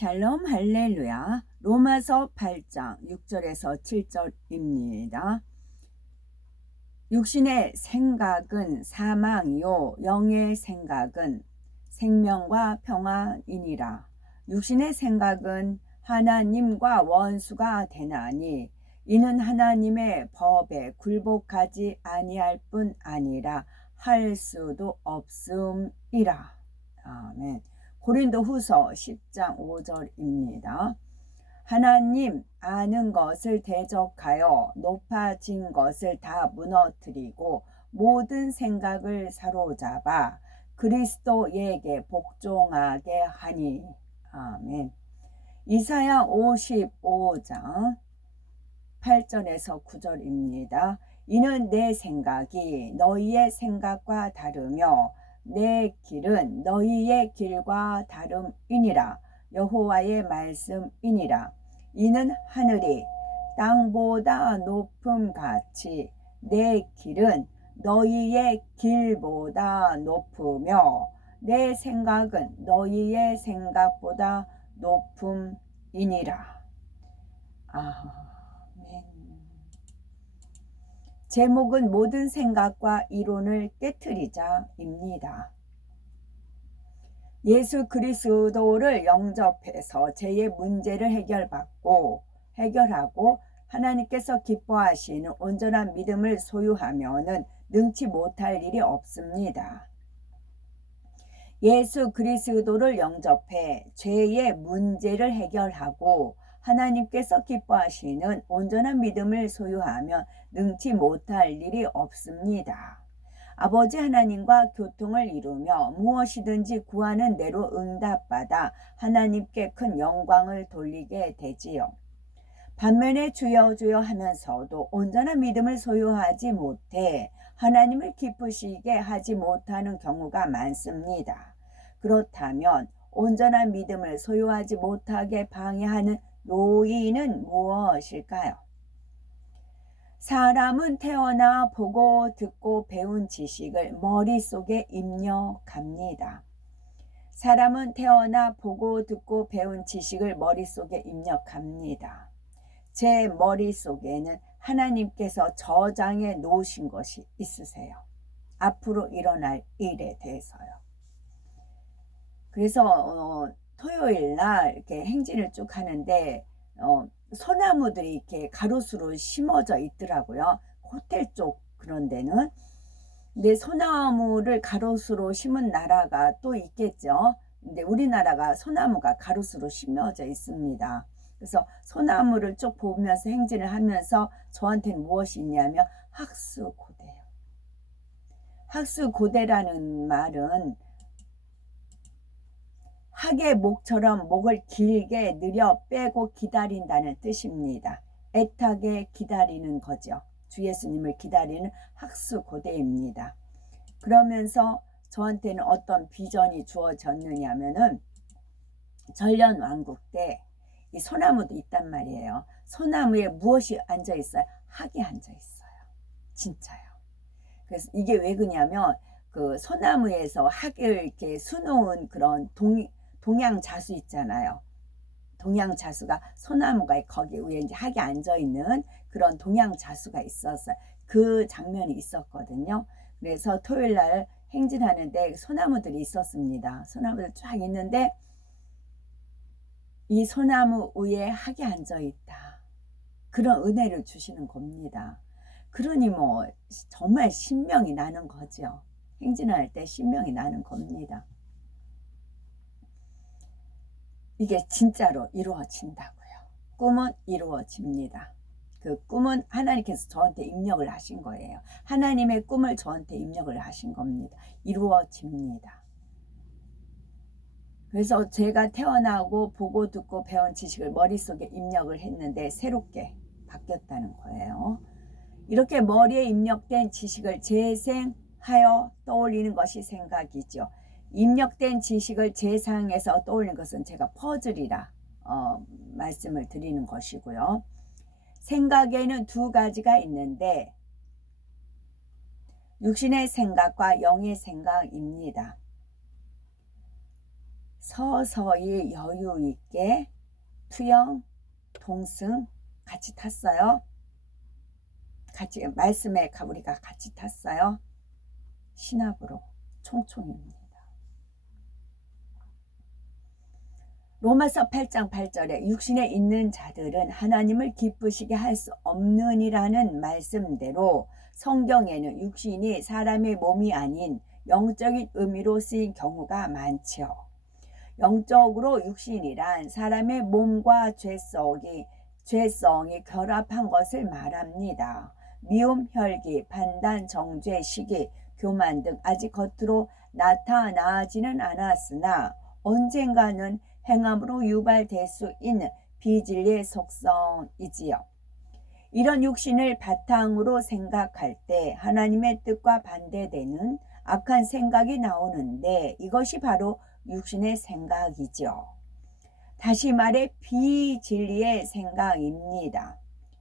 샬롬 할렐루야. 로마서 8장 6절에서 7절입니다. 육신의 생각은 사망이요 영의 생각은 생명과 평안이니라. 육신의 생각은 하나님과 원수가 되나니 이는 하나님의 법에 굴복하지 아니할 뿐 아니라 할 수도 없음이라. 아멘. 고린도 후서 10장 5절입니다. 하나님 아는 것을 대적하여 높아진 것을 다 무너뜨리고 모든 생각을 사로잡아 그리스도에게 복종하게 하니. 아멘. 이사야 55장 8절에서 9절입니다. 이는 내 생각이 너희의 생각과 다르며 내 길은 너희의 길과 다름이니라. 여호와의 말씀이니라. 이는 하늘이 땅보다 높음 같이 내 길은 너희의 길보다 높으며 내 생각은 너희의 생각보다 높음이니라. 아멘 제목은 모든 생각과 이론을 깨뜨리자입니다. 예수 그리스도를 영접해서 죄의 문제를 해결받고 해결하고 하나님께서 기뻐하시는 온전한 믿음을 소유하면은 능치 못할 일이 없습니다. 예수 그리스도를 영접해 죄의 문제를 해결하고 하나님께서 기뻐하시는 온전한 믿음을 소유하면 능치 못할 일이 없습니다. 아버지 하나님과 교통을 이루며 무엇이든지 구하는 대로 응답받아 하나님께 큰 영광을 돌리게 되지요. 반면에 주여 주여 하면서도 온전한 믿음을 소유하지 못해 하나님을 기쁘시게 하지 못하는 경우가 많습니다. 그렇다면 온전한 믿음을 소유하지 못하게 방해하는 노인은 무엇일까요? 사람은 태어나 보고 듣고 배운 지식을 머릿속에 입력합니다. 사람은 태어나 보고 듣고 배운 지식을 머릿속에 입력합니다. 제 머릿속에는 하나님께서 저장해 놓으신 것이 있으세요. 앞으로 일어날 일에 대해서요. 그래서 어, 토요일 날 이렇게 행진을 쭉 하는데 어, 소나무들이 이렇게 가로수로 심어져 있더라고요. 호텔 쪽 그런 데는. 근데 소나무를 가로수로 심은 나라가 또 있겠죠. 근데 우리나라가 소나무가 가로수로 심어져 있습니다. 그래서 소나무를 쭉 보면서 행진을 하면서 저한테는 무엇이 있냐면 학수고대요. 학수고대라는 말은 학의 목처럼 목을 길게 느려 빼고 기다린다는 뜻입니다. 애타게 기다리는 거죠. 주 예수님을 기다리는 학수 고대입니다. 그러면서 저한테는 어떤 비전이 주어졌느냐면은 전련 왕국 때 이 소나무도 있단 말이에요. 소나무에 무엇이 앉아 있어요? 학이 앉아 있어요. 진짜요. 그래서 이게 왜 그냐면 그 소나무에서 학을 이렇게 수놓은 그런 동, 동양 자수 있잖아요. 동양 자수가 소나무가 거기 위에 이제 학이 앉아 있는 그런 동양 자수가 있었어요. 그 장면이 있었거든요. 그래서 토요일 날 행진하는데 소나무들이 있었습니다. 소나무들 쫙 있는데 이 소나무 위에 학이 앉아 있다. 그런 은혜를 주시는 겁니다. 그러니 뭐 정말 신명이 나는 거죠. 행진할 때 신명이 나는 겁니다. 이게 진짜로 이루어진다고요. 꿈은 이루어집니다. 그 꿈은 하나님께서 저한테 입력을 하신 거예요. 하나님의 꿈을 저한테 입력을 하신 겁니다. 이루어집니다. 그래서 제가 태어나고 보고 듣고 배운 지식을 머릿속에 입력을 했는데 새롭게 바뀌었다는 거예요. 이렇게 머리에 입력된 지식을 재생하여 떠올리는 것이 생각이죠. 입력된 지식을 재상에서 떠올린 것은 제가 퍼즐이라 어, 말씀을 드리는 것이고요. 생각에는 두 가지가 있는데 육신의 생각과 영의 생각입니다. 서서히 여유 있게 투영, 동승 같이 탔어요. 같이 말씀에 가- 우리가 같이 탔어요. 신학으로 총총입니다. 로마서 8장 8절에 육신에 있는 자들은 하나님을 기쁘시게 할 수 없느니라는 말씀대로 성경에는 육신이 사람의 몸이 아닌 영적인 의미로 쓰인 경우가 많지요. 영적으로 육신이란 사람의 몸과 죄성이 죄성이 결합한 것을 말합니다. 미움, 혈기, 판단, 정죄, 시기, 교만 등 아직 겉으로 나타나지는 않았으나 언젠가는 행함으로 유발될 수 있는 비진리의 속성이지요. 이런 육신을 바탕으로 생각할 때 하나님의 뜻과 반대되는 악한 생각이 나오는데 이것이 바로 육신의 생각이죠. 다시 말해 비진리의 생각입니다.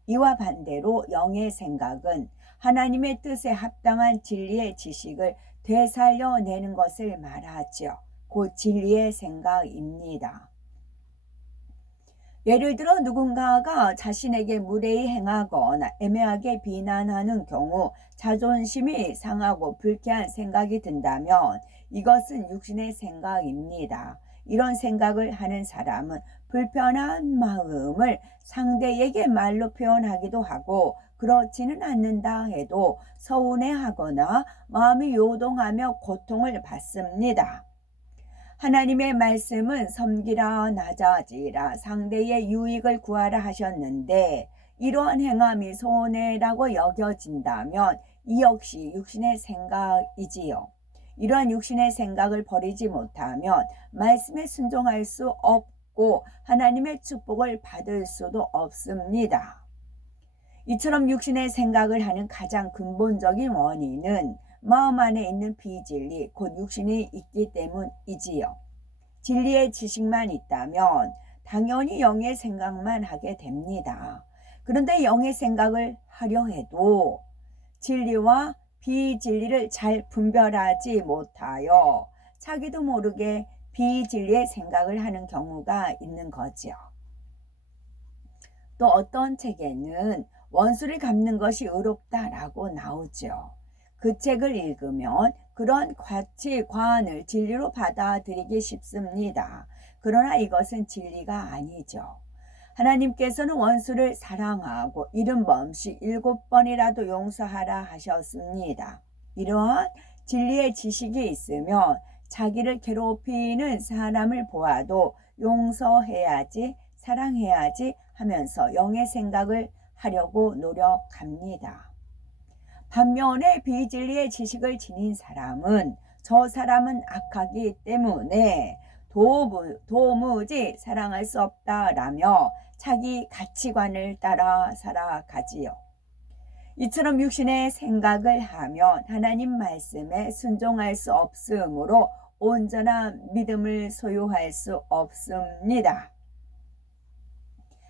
이와 반대로 영의 생각은 하나님의 뜻에 합당한 진리의 지식을 되살려내는 것을 말하죠. 곧 진리의 생각입니다. 예를 들어 누군가가 자신에게 무례히 행하거나 애매하게 비난하는 경우 자존심이 상하고 불쾌한 생각이 든다면 이것은 육신의 생각입니다. 이런 생각을 하는 사람은 불편한 마음을 상대에게 말로 표현하기도 하고 그렇지는 않는다 해도 서운해하거나 마음이 요동하며 고통을 받습니다. 하나님의 말씀은 섬기라 낮아지라 상대의 유익을 구하라 하셨는데 이러한 행함이 손해라고 여겨진다면 이 역시 육신의 생각이지요. 이러한 육신의 생각을 버리지 못하면 말씀에 순종할 수 없고 하나님의 축복을 받을 수도 없습니다. 이처럼 육신의 생각을 하는 가장 근본적인 원인은 마음 안에 있는 비진리, 곧 육신이 있기 때문이지요. 진리의 지식만 있다면 당연히 영의 생각만 하게 됩니다. 그런데 영의 생각을 하려 해도 진리와 비진리를 잘 분별하지 못하여 자기도 모르게 비진리의 생각을 하는 경우가 있는 거지요. 또 어떤 책에는 원수를 갚는 것이 의롭다라고 나오죠. 그 책을 읽으면 그런 가치관을 진리로 받아들이기 쉽습니다. 그러나 이것은 진리가 아니죠. 하나님께서는 원수를 사랑하고 이름 범시 일곱 번이라도 용서하라 하셨습니다. 이러한 진리의 지식이 있으면 자기를 괴롭히는 사람을 보아도 용서해야지 사랑해야지 하면서 영의 생각을 하려고 노력합니다. 반면에 비진리의 지식을 지닌 사람은 저 사람은 악하기 때문에 도무, 도무지 사랑할 수 없다라며 자기 가치관을 따라 살아가지요. 이처럼 육신의 생각을 하면 하나님 말씀에 순종할 수 없으므로 온전한 믿음을 소유할 수 없습니다.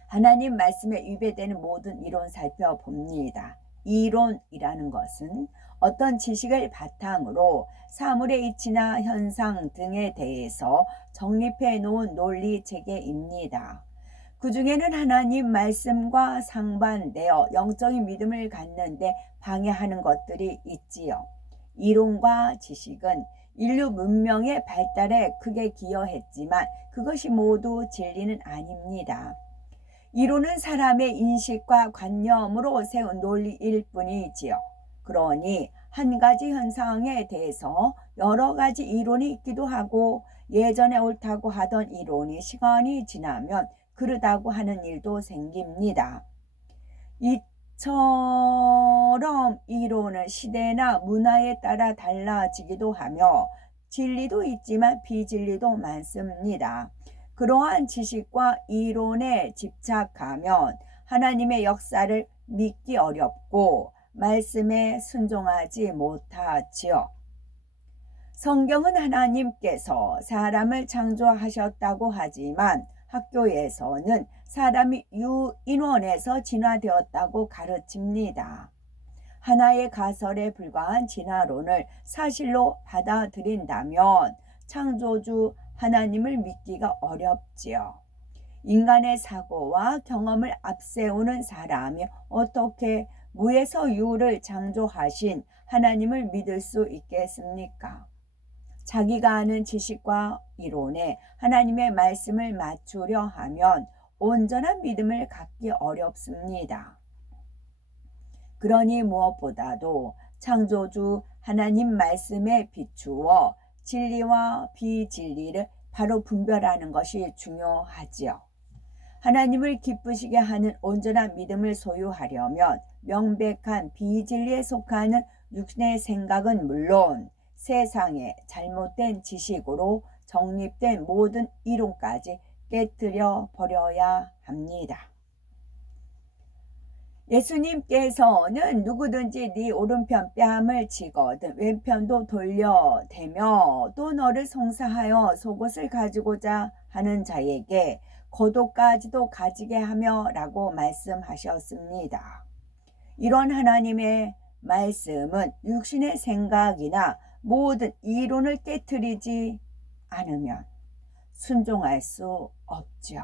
하나님 말씀에 위배되는 모든 이론 살펴봅니다. 이론이라는 것은 어떤 지식을 바탕으로 사물의 이치나 현상 등에 대해서 정립해 놓은 논리 체계입니다. 그 중에는 하나님 말씀과 상반되어 영적인 믿음을 갖는데 방해하는 것들이 있지요. 이론과 지식은 인류 문명의 발달에 크게 기여했지만 그것이 모두 진리는 아닙니다. 이론은 사람의 인식과 관념으로 세운 논리일 뿐이지요. 그러니 한 가지 현상에 대해서 여러 가지 이론이 있기도 하고 예전에 옳다고 하던 이론이 시간이 지나면 그르다고 하는 일도 생깁니다. 이처럼 이론은 시대나 문화에 따라 달라지기도 하며 진리도 있지만 비진리도 많습니다. 그러한 지식과 이론에 집착하면 하나님의 역사를 믿기 어렵고 말씀에 순종하지 못하지요. 성경은 하나님께서 사람을 창조하셨다고 하지만 학교에서는 사람이 유인원에서 진화되었다고 가르칩니다. 하나의 가설에 불과한 진화론을 사실로 받아들인다면 창조주 하나님을 믿기가 어렵지요. 인간의 사고와 경험을 앞세우는 사람이 어떻게 무에서 유를 창조하신 하나님을 믿을 수 있겠습니까? 자기가 아는 지식과 이론에 하나님의 말씀을 맞추려 하면 온전한 믿음을 갖기 어렵습니다. 그러니 무엇보다도 창조주 하나님 말씀에 비추어 진리와 비진리를 바로 분별하는 것이 중요하지요. 하나님을 기쁘시게 하는 온전한 믿음을 소유하려면 명백한 비진리에 속하는 육신의 생각은 물론 세상의 잘못된 지식으로 정립된 모든 이론까지 깨뜨려 버려야 합니다. 예수님께서는 누구든지 네 오른편 뺨을 치거든 왼편도 돌려대며 또 너를 송사하여 속옷을 가지고자 하는 자에게 고도까지도 가지게 하며 라고 말씀하셨습니다. 이런 하나님의 말씀은 육신의 생각이나 모든 이론을 깨뜨리지 않으면 순종할 수 없죠.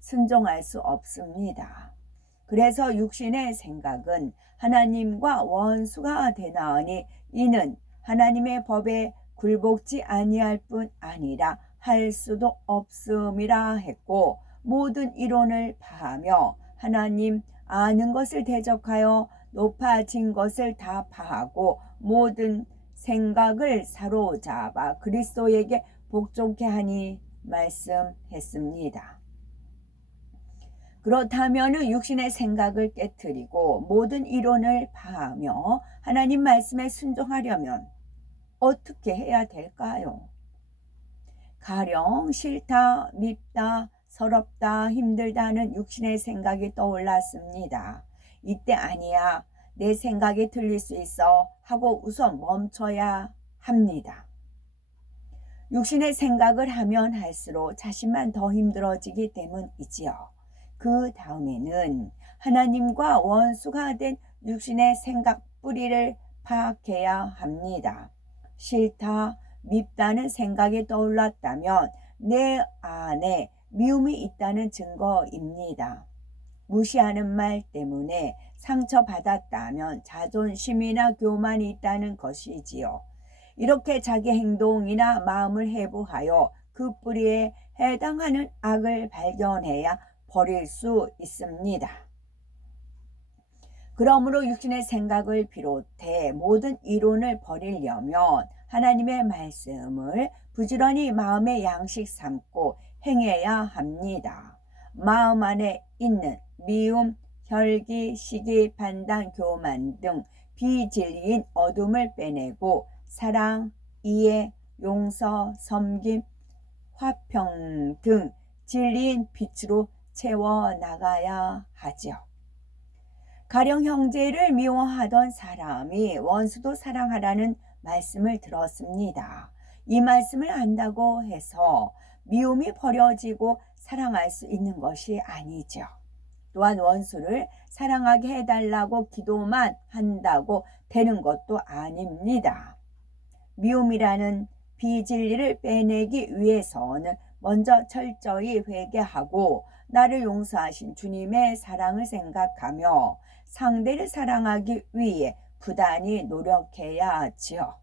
순종할 수 없습니다. 그래서 육신의 생각은 하나님과 원수가 되나니 이는 하나님의 법에 굴복지 아니할 뿐 아니라 할 수도 없음이라 했고 모든 이론을 파하며 하나님 아는 것을 대적하여 높아진 것을 다 파하고 모든 생각을 사로잡아 그리스도에게 복종케 하니 말씀했습니다. 그렇다면 육신의 생각을 깨뜨리고 모든 이론을 파하며 하나님 말씀에 순종하려면 어떻게 해야 될까요? 가령 싫다, 밉다, 서럽다, 힘들다는 육신의 생각이 떠올랐습니다. 이때 아니야. 내 생각이 틀릴 수 있어 하고 우선 멈춰야 합니다. 육신의 생각을 하면 할수록 자신만 더 힘들어지기 때문이지요. 그 다음에는 하나님과 원수가 된 육신의 생각 뿌리를 파악해야 합니다. 싫다, 밉다는 생각이 떠올랐다면 내 안에 미움이 있다는 증거입니다. 무시하는 말 때문에 상처받았다면 자존심이나 교만이 있다는 것이지요. 이렇게 자기 행동이나 마음을 해부하여 그 뿌리에 해당하는 악을 발견해야 버릴 수 있습니다. 그러므로 육신의 생각을 비롯해 모든 이론을 버리려면 하나님의 말씀을 부지런히 마음의 양식 삼고 행해야 합니다. 마음 안에 있는 미움, 혈기, 시기, 판단, 교만 등 비진리인 어둠을 빼내고 사랑, 이해, 용서, 섬김, 화평 등 진리인 빛으로 채워 나가야 하죠. 가령 형제를 미워하던 사람이 원수도 사랑하라는 말씀을 들었습니다. 이 말씀을 안다고 해서 미움이 버려지고 사랑할 수 있는 것이 아니죠. 또한 원수를 사랑하게 해달라고 기도만 한다고 되는 것도 아닙니다. 미움이라는 비진리를 빼내기 위해서는 먼저 철저히 회개하고 나를 용서하신 주님의 사랑을 생각하며 상대를 사랑하기 위해 부단히 노력해야 하지요.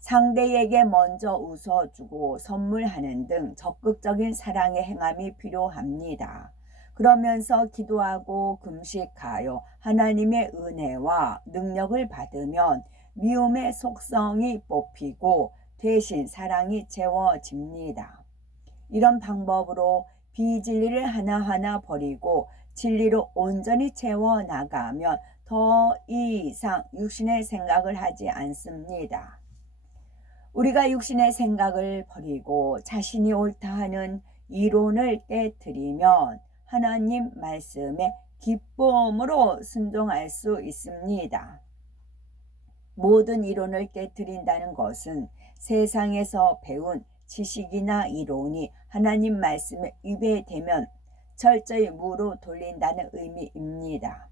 상대에게 먼저 웃어주고 선물하는 등 적극적인 사랑의 행함이 필요합니다. 그러면서 기도하고 금식하여 하나님의 은혜와 능력을 받으면 미움의 속성이 뽑히고 대신 사랑이 채워집니다. 이런 방법으로 비진리를 하나하나 버리고 진리로 온전히 채워 나가면 더 이상 육신의 생각을 하지 않습니다. 우리가 육신의 생각을 버리고 자신이 옳다 하는 이론을 깨뜨리면 하나님 말씀에 기쁨으로 순종할 수 있습니다. 모든 이론을 깨뜨린다는 것은 세상에서 배운 지식이나 이론이 하나님 말씀에 위배되면 철저히 무로 돌린다는 의미입니다.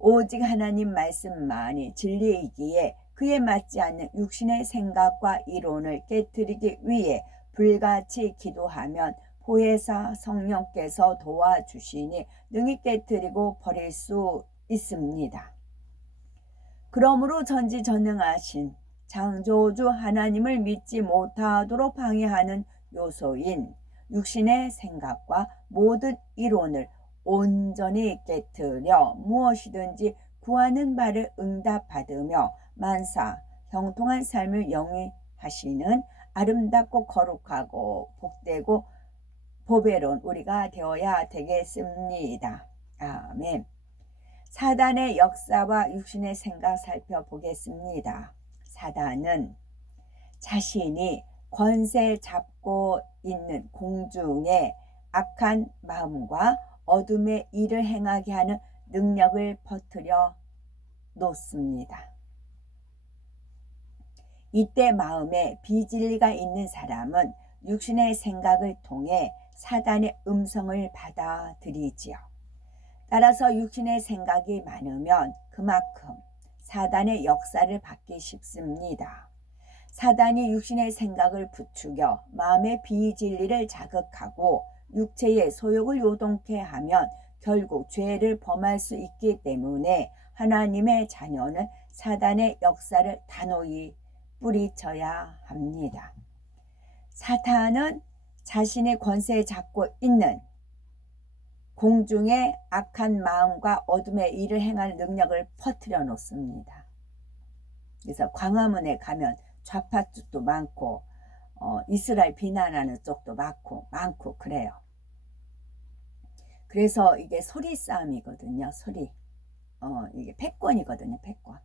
오직 하나님 말씀만이 진리이기에 그에 맞지 않는 육신의 생각과 이론을 깨뜨리기 위해 불같이 기도하면 보혜사 성령께서 도와주시니 능히 깨뜨리고 버릴 수 있습니다. 그러므로 전지전능하신 창조주 하나님을 믿지 못하도록 방해하는 요소인 육신의 생각과 모든 이론을 온전히 깨뜨려 무엇이든지 구하는 바를 응답받으며 만사 형통한 삶을 영위하시는 아름답고 거룩하고 복되고 보배로운 우리가 되어야 되겠습니다. 아멘. 사단의 역사와 육신의 생각 살펴보겠습니다. 사단은 자신이 권세 잡고 있는 공중의 악한 마음과 어둠의 일을 행하게 하는 능력을 퍼뜨려 놓습니다. 이때 마음에 비진리가 있는 사람은 육신의 생각을 통해 사단의 음성을 받아들이지요. 따라서 육신의 생각이 많으면 그만큼 사단의 역사를 받기 쉽습니다. 사단이 육신의 생각을 부추겨 마음의 비진리를 자극하고 육체의 소욕을 요동케 하면 결국 죄를 범할 수 있기 때문에 하나님의 자녀는 사단의 역사를 단호히 뿌리쳐야 합니다. 사탄은 자신의 권세에 잡고 있는 공중의 악한 마음과 어둠의 일을 행하는 능력을 퍼뜨려 놓습니다. 그래서 광화문에 가면 좌파 쪽도 많고 어, 이스라엘 비난하는 쪽도 많고 많고 그래요. 그래서 이게 소리 싸움이거든요. 소리. 어, 이게 패권이거든요. 패권.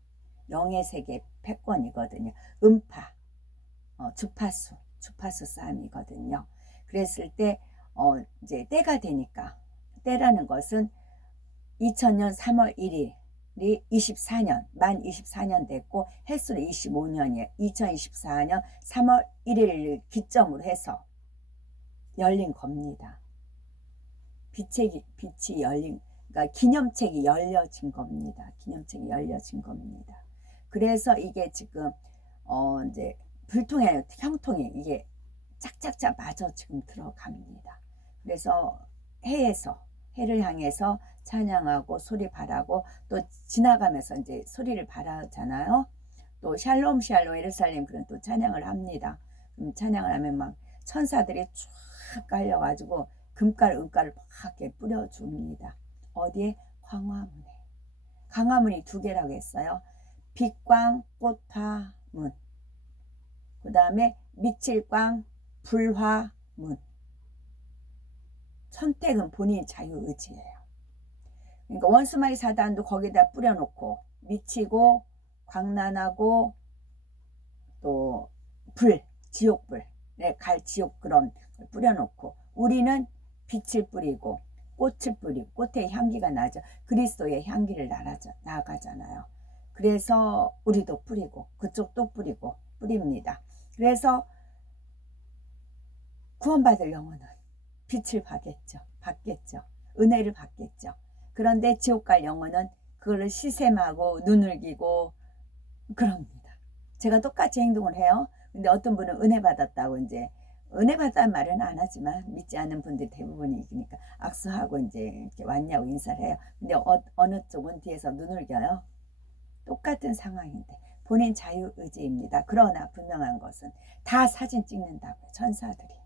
영의 세계 패권이거든요. 음파, 어, 주파수, 주파수 싸움이거든요. 그랬을 때 어, 이제 때가 되니까 때라는 것은 2000년 3월 1일이 24년, 만 24년 됐고 횟수는 25년이에요. 2024년 3월 1일을 기점으로 해서 열린 겁니다. 빛의, 빛이 열린, 그러니까 기념책이 열려진 겁니다. 기념책이 열려진 겁니다. 그래서 이게 지금 어 이제 불통의 형통이 이게 짝짝짝 맞아 지금 들어갑니다. 그래서 해에서 해를 향해서 찬양하고 소리 바라고 또 지나가면서 이제 소리를 바라잖아요. 또 샬롬 샬롬 예루살렘 그런 또 찬양을 합니다. 그럼 찬양을 하면 막 천사들이 쫙 깔려가지고 금깔 은깔을 막 이렇게 뿌려줍니다. 어디에? 광화문에. 광화문이 두 개라고 했어요. 빛광 꽃화문. 그 다음에 미칠광 불화문. 선택은 본인 자유 의지예요. 그러니까 원수마이 사단도 거기다 뿌려놓고 미치고 광란하고 또 불, 지옥불, 네, 갈 지옥 그런 걸 뿌려놓고 우리는 빛을 뿌리고 꽃을 뿌리고 꽃의 향기가 나죠. 그리스도의 향기를 나가잖아요. 그래서 우리도 뿌리고 그쪽도 뿌리고 뿌립니다. 그래서 구원받을 영혼은 빛을 받겠죠. 받겠죠. 은혜를 받겠죠. 그런데 지옥 갈 영혼은 그거를 시샘하고 눈을 기고 그럽니다. 제가 똑같이 행동을 해요. 근데 어떤 분은 은혜 받았다고 이제 은혜 받았다는 말은 안 하지만 믿지 않는 분들이 대부분이니까 악수하고 이제 이렇게 왔냐고 인사를 해요. 근데 어, 어느 쪽은 뒤에서 눈을 겨요. 똑같은 상황인데 본인 자유의지입니다. 그러나 분명한 것은 다 사진 찍는다고요. 천사들이.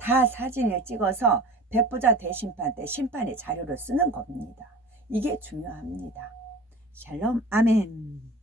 다 사진을 찍어서 백부자 대심판 때 심판의 자료를 쓰는 겁니다. 이게 중요합니다. 샬롬 아멘.